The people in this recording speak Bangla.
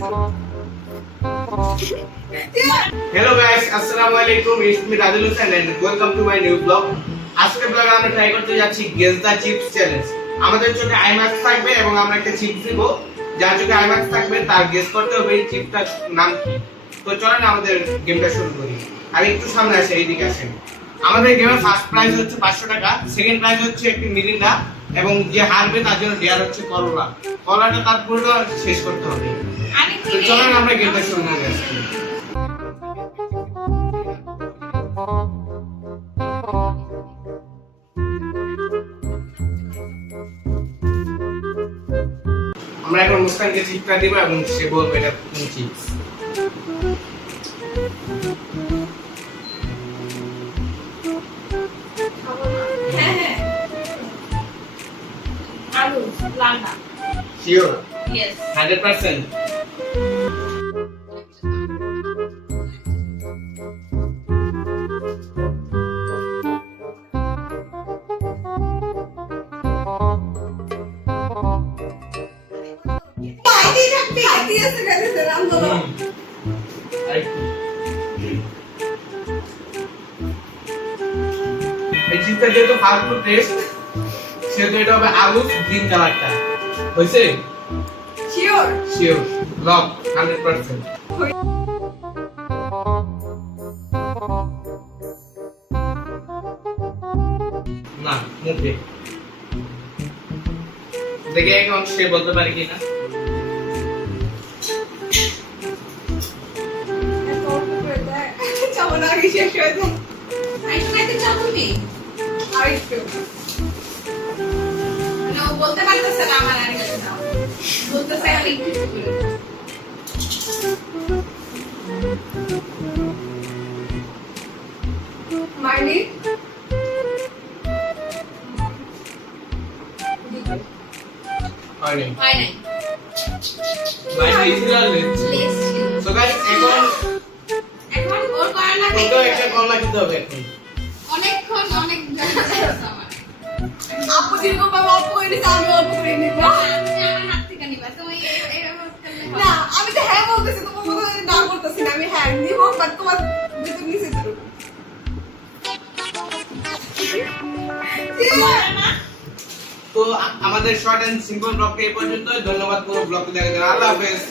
Hello guys, Assalamualaikum. It's me Radul Hussain and welcome to my new vlog. আজকে ব্লগে আমরা ট্রাই করতে যাচ্ছি গেস দা চিপস চ্যালেঞ্জ। আমাদের চোখে আইম্যাক্স থাকবে এবং আমরা একটা চিপস দিব। যার চোখে আইম্যাক্স থাকবে তার গেস করতে হবে এই চিপসটার নাম কি। তো চলেন আমাদের গেমটা শুরু করি। আর একটু সামনে আসে, এইদিকে আসেন। আমাদের গেমের ফার্স্ট প্রাইজ হচ্ছে 500 টাকা, সেকেন্ড প্রাইজ হচ্ছে একটি মিরিন্ডা এবং যে হারবে তার জন্য ডেয়ার হচ্ছে করলা। করলাটা তার পুরোটা শেষ করতে হবে। তো চলেন আমরা গেমটা শুরু করি আজকে। আমরা এখন মুস্কানকে চিপটা দিব এবং সে বলবে এটা কোন চিপস। আলু লালটা শিওর? ইয়েস 100%? এই চিপটা যেহেতু ফাস্ট ফুড টেস্ট সেহেতু এটা হবে আলু গ্রিন কালারটা। হয়েছে? Sure sure lock 100%। না মুখে দেখে এখন সে বলতে পারে কিনা। বলতে পারতেছে না আমার আর কিছু না বলতেছে আমি কিছু করে মাইনি হয়নি হয় নাই ভাই ইসরায়েল লেটস। সো গাইস এখন ওর করা না এখন তো একটা কলা খেতে হবে এখন। অনেকক্ষণ অনেক আমার আপু যেরকম ভাবে অল্প করে নিছে আমি অল্প করে নিব তুমি আমার হাত থেকে নিবা তুমি এই ব্যবহার করলে হবে না আমি তো হ্যাঁ বলতেছি তোমার মতো না বলতেছি না আমি হ্যাঁ নিব বাট তোমার ভিতর নিচে ধরো তো আমাদের শর্ট এন্ড সিম্পল ব্লগটা এই পর্যন্ত। ধন্যবাদ পুরো ব্লগটা দেখার জন্য। আল্লাহ হাফেজ।